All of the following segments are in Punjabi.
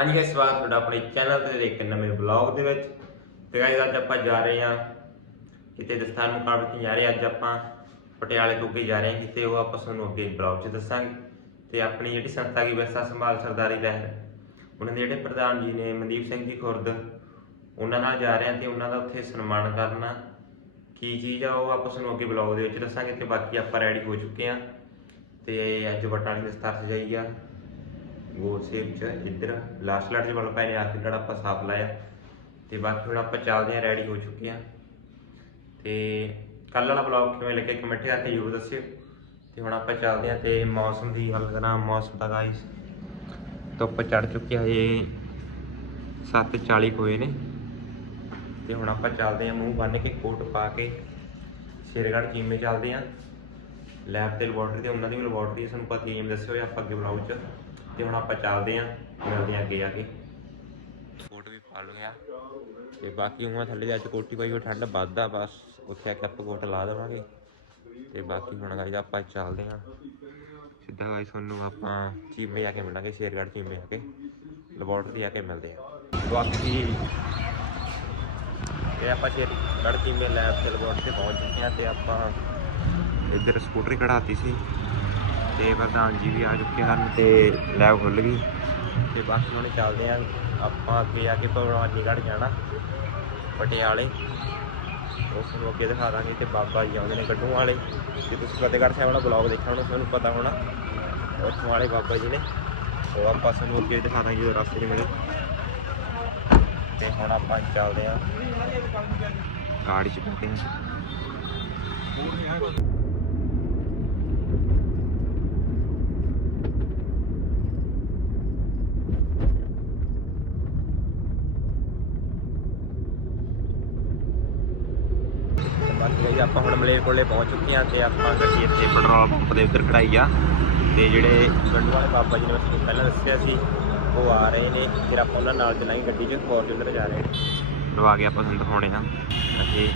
ਹਾਂਜੀ ਗਾਇਸ ਸਵਾਗਤ ਤੁਹਾਡਾ ਆਪਣੇ ਚੈਨਲ ਤੇ ਇੱਕ ਨਵੇਂ ਵਲੌਗ ਦੇ ਵਿੱਚ। ਤੇ ਗਾਇਸ ਅੱਜ ਆਪਾਂ ਜਾ ਰਹੇ ਹਾਂ ਕਿਤੇ ਦਸਤਾਰ ਮੁਕਾਬਲੇ ਤੇ ਜਾ ਰਹੇ ਅੱਜ ਆਪਾਂ ਪਟਿਆਲੇ ਤੋਂ ਅੱਗੇ ਜਾ ਰਹੇ ਹਾਂ ਕਿਤੇ ਉਹ ਆਪਾਂ ਤੁਹਾਨੂੰ ਅੱਗੇ ਵਲੌਗ 'ਚ ਦੱਸਾਂਗੇ। ਤੇ ਆਪਣੀ ਜਿਹੜੀ ਸੰਸਥਾ ਦੀ ਵਿਰਸਾ ਸੰਭਾਲ ਸਰਦਾਰੀ ਲਹਿਰ, ਉਹਨਾਂ ਦੇ ਜਿਹੜੇ ਪ੍ਰਧਾਨ ਜੀ ਨੇ ਮਨਦੀਪ ਸਿੰਘ ਜੀ ਖੁਰਦ, ਉਹਨਾਂ ਨਾਲ ਜਾ ਰਹੇ ਹਾਂ ਤੇ ਉਹਨਾਂ ਦਾ ਉੱਥੇ ਸਨਮਾਨ ਕਰਨਾ। ਕੀ ਚੀਜ਼ ਆ ਉਹ ਆਪਾਂ ਤੁਹਾਨੂੰ ਅੱਗੇ ਵਲੌਗ ਦੇ ਵਿੱਚ ਦੱਸਾਂਗੇ ਤੇ ਬਾਕੀ ਆਪਾਂ ਰੈਡੀ ਹੋ ਚੁੱਕੇ ਹਾਂ। ਤੇ ਅੱਜ ਵਟਾਣੀ ਦਸਤਾਰ ਸਤਰ ਸਜਾਈ ਆ। ਗੋਲ ਸ਼ੇਪ ਚ ਇੱਧਰ ਲਾਸਟ ਲੜ ਚ ਬਲ ਪਏ ਨੇ ਆਖਿਰ ਲੜ ਆਪਾਂ ਸਾਫ਼ ਲਾਇਆ ਤੇ ਬਾਕੀ ਹੁਣ ਆਪਾਂ ਚੱਲਦੇ ਆ ਰੈਡੀ ਹੋ ਚੁੱਕੇ ਆ ਤੇ ਕੱਲ ਵਾਲਾ ਬਲੌਗ ਕਿਵੇਂ ਲੱਗਿਆ ਕਮੈਂਟ ਕਰਕੇ ਜ਼ਰੂਰ ਦੱਸਿਓ। ਤੇ ਹੁਣ ਆਪਾਂ ਚੱਲਦੇ ਆ ਤੇ ਮੌਸਮ ਦੀ ਗੱਲ ਕਰਾਂ, ਮੌਸਮ ਦਾ ਗਾਇਸ ਧੁੱਪ ਚੜ ਚੁੱਕੀ ਹੈ ਇਹ 7:40 ਹੋਏ ਨੇ। ਤੇ ਹੁਣ ਆਪਾਂ ਚੱਲਦੇ ਆ ਮੂੰਹ ਬੰਨ ਕੇ ਕੋਟ ਪਾ ਕੇ ਸ਼ੇਰਗੜ੍ਹ ਚੀਮੇ ਚੱਲਦੇ ਆ ਲੈਬ ਤੇ ਲੈਬੋਰਟਰੀ ਤੇ ਉਹਨਾਂ ਦੀ ਵੀ ਲੈਬੋਰਟਰੀ ਤੁਹਾਨੂੰ ਪਤਾ ਹੀ ਹੈ ਦੱਸਿਓ ਜਾਂ ਆਪਾਂ ਅੱਗੇ ਬਲੌਗ ਚ। ਤੇ ਹੁਣ ਆਪਾਂ ਚੱਲਦੇ ਆਂ, ਮਿਲਦੇ ਆਂ ਅੱਗੇ ਜਾ ਕੇ। ਕੋਟ ਵੀ ਪਾ ਲਿਆ ਤੇ ਬਾਕੀ ਉਹ ਥੱਲੇ ਅੱਜ ਕੋਟੀ ਪਾਈ ਉਹ ਠੰਡ ਵੱਧਦਾ ਬਸ। ਉੱਥੇ ਆ ਕੇ ਆਪਾਂ ਕੋਟ ਲਾ ਦੇਵਾਂਗੇ। ਤੇ ਬਾਕੀ ਹੁਣ ਗਾਇਜ਼ ਆਪਾਂ ਚੱਲਦੇ ਆਂ। ਸਿੱਧਾ ਗਾਇਜ਼ ਤੁਹਾਨੂੰ ਆਪਾਂ ਚੀਮੇ ਜਾ ਕੇ ਮਿਲਾਂਗੇ, ਸ਼ੇਰਗੜ੍ਹ ਚੀਮੇ ਆ ਕੇ। ਲੈਬੋਰਟਰੀ ਆ ਕੇ ਮਿਲਦੇ ਆਂ। ਬਾਕੀ ਇਹ ਆਪਾਂ ਸ਼ੇਰਗੜ੍ਹ ਚੀਮੇ ਲੈਬ ਤੇ ਲੈਬੋਰਟਰੀ ਤੇ ਪਹੁੰਚ ਚੁੱਕੇ ਆਂ ਤੇ ਆਪਾਂ ਇੱਧਰ ਸਕੂਟਰੀ ਖੜਾਤੀ ਸੀ। ਤੇ ਪ੍ਰਧਾਨ ਜੀ ਵੀ ਆ ਚੁੱਕੇ ਹਨ ਤੇ ਲੈਬ ਖੁੱਲ ਗਈ। ਤੇ ਬਾਕੀ ਹੁਣ ਚੱਲਦੇ ਆਂ, ਆਪਾਂ ਅੱਗੇ ਜਾ ਕੇ ਭਗਵਾਨੀਗੜ੍ਹ ਜਾਣਾ, ਪਟਿਆਲੇ। ਉਸ ਨੂੰ ਅੱਗੇ ਦਿਖਾ ਦਾਂਗੇ ਤੇ ਬਾਬਾ ਜੀ ਆਉਂਦੇ ਨੇ ਗੱਡੂ ਵਾਲੇ। ਜੇ ਤੁਸੀਂ ਫਤਿਹਗੜ੍ਹ ਸਾਹਿਬ ਵਾਲਾ ਬਲੌਗ ਦੇਖਿਆ ਹੋਣਾ, ਤੁਹਾਨੂੰ ਪਤਾ ਹੋਣਾ, ਉੱਥੋਂ ਵਾਲੇ ਬਾਬਾ ਜੀ ਨੇ। ਉਹ ਆਪਾਂ ਤੁਹਾਨੂੰ ਅੱਗੇ ਦਿਖਾ ਦਾਂਗੇ ਜਦੋਂ ਰਸਤੇ 'ਚ ਮਿਲੇ। ਤੇ ਹੁਣ ਆਪਾਂ ਚੱਲਦੇ ਆਂ। ਗਾੜੀ 'ਚ ਬੈਠੇ ਹਾਂ ਤੇ ਬਾਕੀ ਜੀ ਆਪਾਂ ਹੁਣ ਮਲੇਰ ਕੋਲੇ ਪਹੁੰਚ ਚੁੱਕੇ ਹਾਂ ਤੇ ਆਪਾਂ ਗੱਡੀ ਇੱਥੇ ਪੈਟਰੋਲ ਪੰਪ ਦੇ ਉੱਧਰ ਖੜਾਈ ਆ। ਤੇ ਜਿਹੜੇ ਗੰਡੂ ਵਾਲੇ ਬਾਬਾ ਜੀ ਨੇ ਮੈਂ ਪਹਿਲਾਂ ਦੱਸਿਆ ਸੀ, ਉਹ ਆ ਰਹੇ ਨੇ। ਫਿਰ ਆਪਾਂ ਉਹਨਾਂ ਨਾਲ ਚੱਲਾਂਗੇ ਗੱਡੀ 'ਚ ਫੋਰਚੂਨਰ ਜਾ ਰਹੇ ਨੇ। ਲਵਾ ਕੇ ਆਪਾਂ ਤੁਹਾਨੂੰ ਦਿਖਾਉਣੇ ਆ। ਅੱਗੇ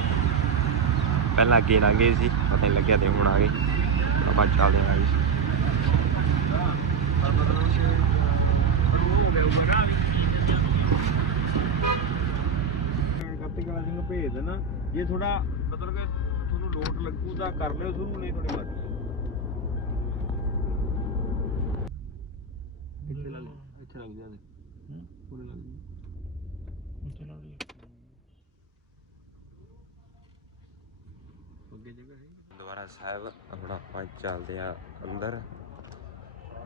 ਪਹਿਲਾਂ ਅੱਗੇ ਲੰਘੇ ਸੀ, ਪਤਾ ਨਹੀਂ ਲੱਗਿਆ ਤੇ ਹੁਣ ਆ ਗਏ। ਆਪਾਂ ਚੱਲਦੇ ਆ ਜੀ। ਭੇਜ ਦੇਣਾ। ਜੇ ਥੋੜਾ ਲੋਡ ਲੱਗੂ ਤਾਂ ਕਰ ਲਿਓ ਸ਼ੁਰੂ ਨਹੀਂ ਤੁਹਾਡੀ ਮਰਜ਼ੀ ਇੱਥੇ ਲੱਗ ਇੱਥੇ ਲੱਗ ਜਾ ਪੂਰੇ ਲੱਗ ਜਾ ਅੱਗੇ ਜਗ੍ਹਾ ਹੈ। ਦੁਆਰਾ ਸਾਹਿਬ ਆਪਣਾ ਆਪਾਂ ਚੱਲਦੇ ਆ ਅੰਦਰ।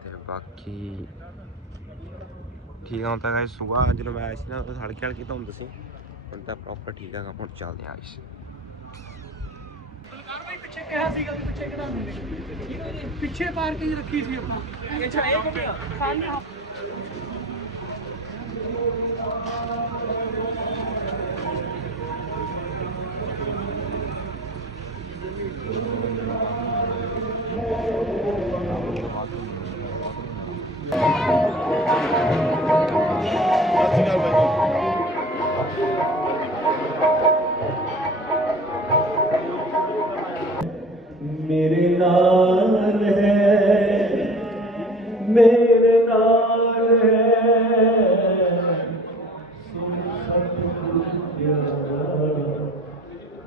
ਤੇ ਬਾਕੀ ਠੀਕ ਤਾਂ ਗਾਇਸ ਸੁਬਾਹ ਜਦੋਂ ਮੈਂ ਆਇਆ ਸੀ ਨਾ ਉਦੋਂ ਹਲਕੀ ਹਲਕੀ ਧੁੰਦ ਸੀ। ਹੁਣ ਤਾਂ ਪ੍ਰੋਪਰ ਠੀਕ ਆ ਹੁਣ ਚੱਲਦੇ ਆ ਗਾਇਸ। ਪਿੱਛੇ ਕਿਹਾ ਸੀਗਾ ਵੀ ਪਿੱਛੇ ਕਢਾਉਂਦੇ ਪਿੱਛੇ ਪਾਰਕਿੰਗ ਰੱਖੀ ਸੀ ਆਪਾਂ। ਅੱਛਾ ਇਹ ਕਿਹੜਾ ਹਾਂ। ਮੇਰੇ ਨਾਲ ਹੈ। ਮੇਰੇ ਨਾਲ ਹੈ। ਸੁਣ ਸਤਿਗੁਰ ਪਿਆਰਾ,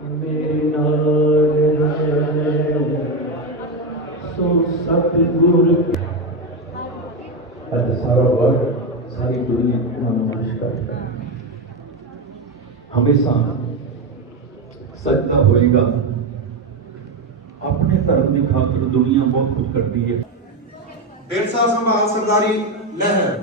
ਮੇਰੇ ਨਾਲ ਹੈ। ਸੁਣ ਸਤਿਗੁਰ। ਅੱਜ ਸਾਰਾ ਵਰਗ, ਸਾਰੀ ਦੁਨੀਆ ਨੂੰ ਨਮਸਕਾਰ ਕਰਦਾ ਹਮੇਸ਼ਾ ਸਜਦਾ ਹੋਏਗਾ। ਆਪਣੇ ਧਰਮ ਦੀ ਖਾਤਰ ਦੁਨੀਆ ਬਹੁਤ ਕੁਝ ਕਰਦੀ ਹੈ। ਵਿਰਸਾ ਸੰਭਾਲ ਸਰਦਾਰੀ ਲਹਿਰ।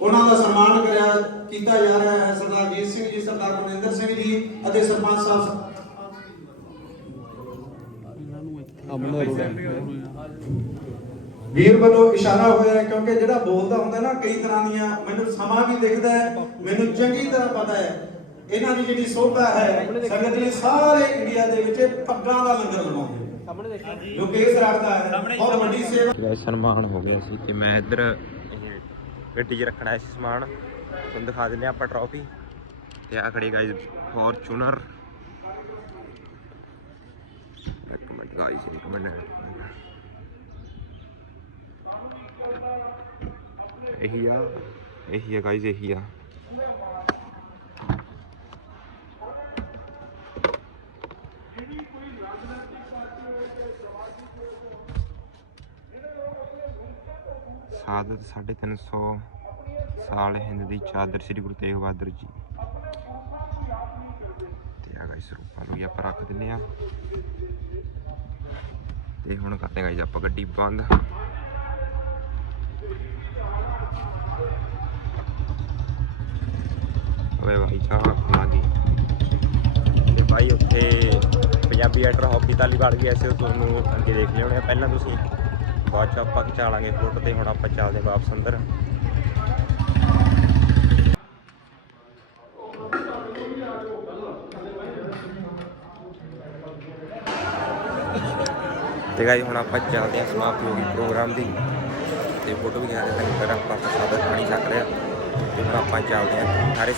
ਉਹਨਾਂ ਦਾ ਸਨਮਾਨ ਕਰਿਆ, ਕੀਤਾ ਜਾ ਰਿਹਾ ਹੈ ਸਰਦਾਰ ਜੀਤ ਸਿੰਘ ਜੀ, ਸਰਦਾਰ ਮਨਿੰਦਰ ਸਿੰਘ ਜੀ ਅਤੇ ਸਰਪੰਚ ਸਾਹਿਬ। ਵੀਰ ਵੱਲੋਂ ਇਸ਼ਾਰਾ ਹੋਇਆ ਹੈ ਕਿਉਂਕਿ ਜਿਹੜਾ ਬੋਲਦਾ ਹੁੰਦਾ ਨਾ, ਕਈ ਤਰ੍ਹਾਂ ਦੀਆਂ ਮੈਨੂੰ ਸਮਾਂ ਵੀ ਦਿਖਦਾ ਹੈ, ਮੈਨੂੰ ਚੰਗੀ ਤਰ੍ਹਾਂ ਪਤਾ ਹੈ। ਇਹਨਾਂ ਦੀ ਜਿਹੜੀ ਸੋਭਾ ਹੈ ਸੰਗਤ ਲਈ ਸਾਰੇ ਇੰਡੀਆ ਦੇ ਵਿੱਚ ਪੱਗਾਂ ਦਾ ਲੰਗਰ ਲਵਾਉਂਦੇ ਸਾਹਮਣੇ ਦੇਖੋ ਜੋ। ਰੱਖਦਾ ਹੈ ਬਹੁਤ ਵੱਡੀ ਸੇਵਾ। ਗਾਇਸ ਸਨਮਾਨ ਹੋ ਗਿਆ ਸੀ ਤੇ ਮੈਂ ਇੱਧਰ ਇਹ ਗੱਡੀ 'ਚ ਰੱਖਣਾ ਸੀ ਸਮਾਨ। ਤੁਹਾਨੂੰ ਦਿਖਾ ਦਿੰਦੇ ਆਪਾਂ ਟਰੋਫੀ ਤੇ ਆ ਖੜੀ ਗਾਇਸ ਫੋਰਚੂਨਰ ਇੱਕ ਮਿੰਟ ਗਾਇਸ ਇੱਕ ਮਿੰਟ। ਇਹੀ ਆ ਇਹੀ ਆ ਗਾਇਜ਼ ਇਹੀ ਆ। ਸਾਦਤ 350 ਸਾਲ ਹਿੰਦ ਦੀ ਚਾਦਰ ਸ੍ਰੀ ਗੁਰੂ ਤੇਗ ਬਹਾਦਰ ਜੀ। ਤੇ ਆ ਗਾਇਸ ਰੂਪਾਂ ਨੂੰ ਆਪਾਂ ਰੱਖ ਦਿੰਨੇ ਆ ਤੇ ਹੁਣ ਕਰਦੇ ਗਾਇਸ ਆਪਾਂ ਗੱਡੀ ਬੰਦ। ਓਏ ਭਾਈ, ਚਾਹ ਲਾਗੀ ਤੇ ਭਾਈ, ਉੱਥੇ ਪੰਜਾਬੀ ਐਕਟਰ ਹਾਕੀ ਤਾਲੀਬਾਲ ਵੀ ਐਸੇ ਤੁਹਾਨੂੰ ਅੱਗੇ ਦੇਖ ਲਿਓ ਪਹਿਲਾਂ ਤੁਸੀਂ ਬਾਅਦ ਚ ਆਪਾਂ ਖਿਚਾਲਾਂਗੇ ਫੋਟੋ ਤੇ ਹੁਣ ਆਪਾਂ ਚੱਲਦੇ ਹਾਂ ਵਾਪਸ ਅੰਦਰ। ਤੇ ਗਾਈ ਹੁਣ ਆਪਾਂ ਚੱਲਦੇ ਹਾਂ ਸਮਾਪਤੀ ਹੋ ਗਈ ਪ੍ਰੋਗਰਾਮ ਦੀ। ਤੇ ਫੋਟੋ ਵੀ ਖਿਚਾ ਕੇ ਫਿਰ ਆਪਾਂ ਪ੍ਰਸਾਦ ਪਾਣੀ ਛਕ ਲਿਆ। ਤੇ ਹੁਣ ਆਪਾਂ ਚੱਲਦੇ ਹਾਂ ਸਾਰੇ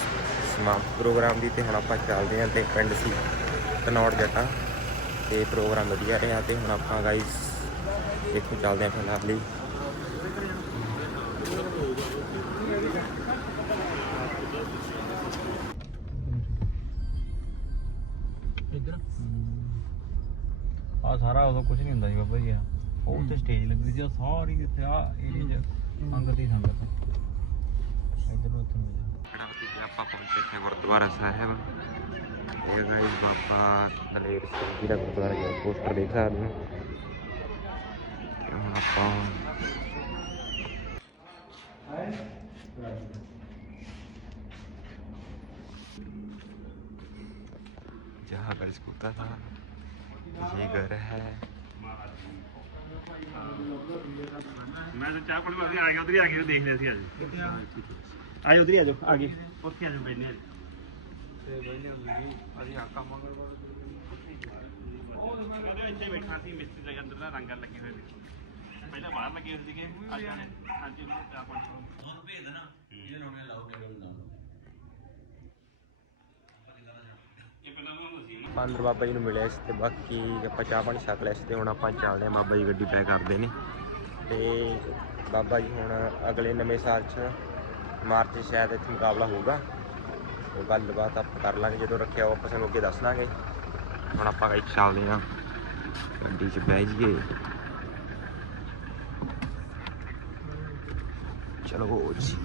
ਸਮਾਪਤ ਪ੍ਰੋਗਰਾਮ ਦੀ ਤੇ ਹੁਣ ਆਪਾਂ ਚੱਲਦੇ ਹਾਂ ਤੇ ਪਿੰਡ ਸੀ ਕਨੌੜ ਜੱਟਾ। ਤੇ ਪ੍ਰੋਗਰਾਮ ਵਧੀਆ ਰਿਹਾ ਤੇ ਹੁਣ ਆਪਾਂ ਗਾਈਸ ਇੱਥੋਂ ਚੱਲਦੇ ਹਾਂ ਫਿਲਹਾਲ ਲਈ। ਆ ਸਾਰਾ ਉਦੋਂ ਕੁਝ ਨਹੀਂ ਹੁੰਦਾ ਜੀ ਬਾਬਾ ਜੀ ਆ ਉਹ ਉੱਥੇ ਸਟੇਜ ਲੱਗਦੀ ਸੀ ਸਾਰੀ ਇੱਥੇ ਆ ਏਰੀਆ ਸੰਗਤ ਹੀ। ਸੰਗਤ। ਇਧਰ ਨੂੰ ਉੱਥੇ ਨੂੰ ਜਾ ਖੜਾ ਸੀ ਤੇ ਆਪਾਂ ਪਹੁੰਚੇ ਇੱਥੇ ਗੁਰਦੁਆਰਾ ਸਾਹਿਬ ਇਹ ਗਾਈਸ ਬਾਬਾ ਦਲੇਰ ਸਿੰਘ ਜੀ ਦਾ ਗੁਰਦੁਆਰਾ ਜੀ ਪੋਸਟਰ ਦੇਖ ਸਕਦੇ ਹੋ ਤੇ ਹੁਣ ਆਪਾਂ जहाँ का स्कूता था ये घर है ਮੈਂ ਤਾਂ ਚਾਹ ਕੋਲ ਮੈਂ ਆ ਗਿਆ ਉਧਰ ਹੀ ਆ ਕੇ ਦੇਖ ਲਿਆ ਸੀ ਆਏ ਉਧਰ ਹੀ ਆ ਜਾਓ ਆ ਗਏ। ਉੱਥੇ ਆ ਜਾਓ ਬੈਠਨੇ ਤੇ ਬੈਠਨੇ ਅਸੀਂ ਆਕਾ ਮੰਗਲ ਉਹਦੇ ਇੱਥੇ ਬੈਠਾ ਸੀ ਮਿਸਤਰੀ ਦੇ ਅੰਦਰ ਦਾ ਰੰਗਾਂ ਲੱਗੇ ਹੋਏ ਨੇ ਪਹਿਲਾਂ ਬਾਹਰ ਲੱਗੇ ਹੋਏ ਸੀਗੇ ਅੱਜ ਅੱਜ ਉਹਨੂੰ ਚਾਹ ਪਾਣੀ ਹੁਣ ਭੇਜ ਦੇਣਾ ਇਹ ਲਾਉਣੇ ਲਾਓ ਟੇਬਲ ਨਾਲ। ਇਹ ਪਹਿਲਾਂ ਮੈਂ ਦੱਸੀ ਅੰਦਰ ਬਾਬਾ ਜੀ ਨੂੰ ਮਿਲਿਆ ਸੀ ਤੇ ਬਾਕੀ ਆਪਾਂ ਚਾਹ ਪਾਣੀ ਛਕ ਲਿਆ ਸੀ ਤੇ ਹੁਣ ਆਪਾਂ ਚੱਲਦੇ ਹਾਂ ਬਾਬਾ ਜੀ ਗੱਡੀ ਪੈਕ ਕਰਦੇ ਨੇ। ਤੇ ਬਾਬਾ ਜੀ ਹੁਣ ਅਗਲੇ ਨਵੇਂ ਸਾਲ 'ਚ ਮਾਰਚ 'ਚ ਸ਼ਾਇਦ ਇੱਥੇ ਮੁਕਾਬਲਾ ਹੋਊਗਾ। ਉਹ ਗੱਲਬਾਤ ਆਪਾਂ ਕਰ ਲਾਂਗੇ, ਜਦੋਂ ਰੱਖਿਆ ਉਹ ਆਪਾਂ ਸਾਨੂੰ ਅੱਗੇ ਦੱਸ ਦਾਂਗੇ। ਹੁਣ ਆਪਾਂ ਗਾਈ ਚੱਲਦੇ ਹਾਂ। ਗੱਡੀ 'ਚ ਬਹਿ ਜਾਈਏ। ਚਲੋ ਜੀ।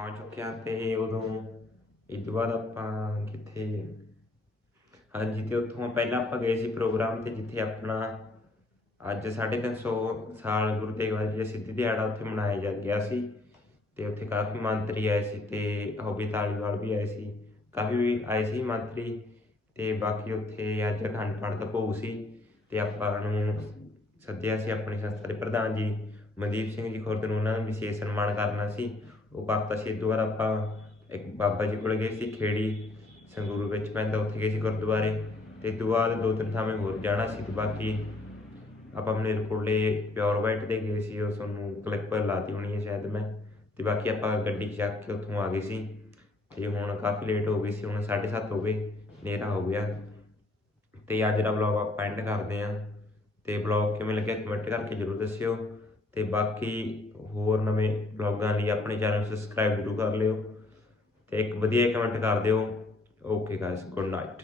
ਪਹੁੰਚ ਚੁੱਕੇ ਹਾਂ ਤੇ ਉਦੋਂ ਇਸ ਤੋਂ ਬਾਅਦ ਆਪਾਂ ਕਿੱਥੇ ਹਾਂਜੀ, ਤੇ ਉੱਥੋਂ ਪਹਿਲਾਂ ਆਪਾਂ ਗਏ ਸੀ ਪ੍ਰੋਗਰਾਮ ਤੇ ਜਿੱਥੇ ਆਪਣਾ ਅੱਜ 350 ਸਾਲ ਗੁਰੂ ਤੇਗ ਬਹਾਦਰ ਜੀ ਦਾ ਸਿੱਧੀ ਦਿਹਾੜਾ ਉੱਥੇ ਮਨਾਇਆ ਜਾ ਗਿਆ ਸੀ ਤੇ ਉੱਥੇ ਕਾਫੀ ਮੰਤਰੀ ਆਏ ਸੀ ਤੇ ਹੋਬੀ ਤਾਲੀਵਾਲ ਵੀ ਆਏ ਸੀ, ਕਾਫੀ ਵੀ ਆਏ ਸੀ ਮੰਤਰੀ ਤੇ ਬਾਕੀ ਉੱਥੇ ਅੱਜ ਅਖੰਡ ਪਾਠ ਦਾ ਭੋਗ ਸੀ ਤੇ ਆਪਾਂ ਨੂੰ ਸੱਦਿਆ ਸੀ ਆਪਣੀ ਸੰਸਥਾ ਦੇ ਪ੍ਰਧਾਨ ਜੀ ਮਨਦੀਪ ਸਿੰਘ ਜੀ ਖੁਰਦ ਨੂੰ ਉਹਨਾਂ ਦਾ ਵਿਸ਼ੇਸ਼ ਸਨਮਾਨ ਕਰਨਾ ਸੀ। ਉਹ ਕਰਤਾ ਸੀ ਇਹ ਤੋਂ ਬਾਅਦ ਆਪਾਂ, ਇੱਕ ਬਾਬਾ ਜੀ ਕੋਲ ਗਏ ਸੀ ਖੇੜੀ ਸੰਗਰੂਰ ਵਿੱਚ ਪੈਂਦਾ ਉੱਥੇ ਗਏ ਸੀ ਗੁਰਦੁਆਰੇ ਤੇ ਇਹ ਤੋਂ ਬਾਅਦ ਦੋ ਤਿੰਨ ਥਾਵੇਂ ਹੋਰ ਜਾਣਾ ਸੀ ਤੇ ਬਾਕੀ ਆਪਾਂ ਮਨੇਰਕੋਟਲੇ ਪਿਓਰ ਵਾਈਟ ਦੇ ਗਏ ਸੀ, ਉਹ ਤੁਹਾਨੂੰ ਕਲਿੱਪ ਲਾਤੀ ਹੋਣੀ ਹੈ ਸ਼ਾਇਦ ਮੈਂ ਤੇ ਬਾਕੀ ਆਪਾਂ ਗੱਡੀ ਚੱਕ ਕੇ ਉੱਥੋਂ ਆ ਗਏ ਸੀ ਤੇ ਹੁਣ ਕਾਫੀ ਲੇਟ ਹੋ ਗਈ ਸੀ, ਹੁਣ 7:30 ਹੋ ਗਏ, ਹਨੇਰਾ ਹੋ ਗਿਆ ਤੇ ਅੱਜ ਦਾ ਵਲੌਗ ਆਪਾਂ ਐਂਡ ਕਰਦੇ ਆਂ ਤੇ ਵਲੌਗ ਕਿਵੇਂ ਲੱਗਿਆ ਕਮੈਂਟ ਕਰਕੇ ਜਰੂਰ ਦੱਸਿਓ। ਤੇ ਬਾਕੀ ਹੋਰ ਨਵੇਂ ਵਲੌਗਾਂ ਲਈ ਆਪਣੇ ਚੈਨਲ ਨੂੰ ਸਬਸਕ੍ਰਾਈਬ ਜ਼ਰੂਰ ਕਰ ਲਿਓ ਤੇ ਇੱਕ ਵਧੀਆ ਕਮੈਂਟ ਕਰ ਦਿਓ। Okay guys good night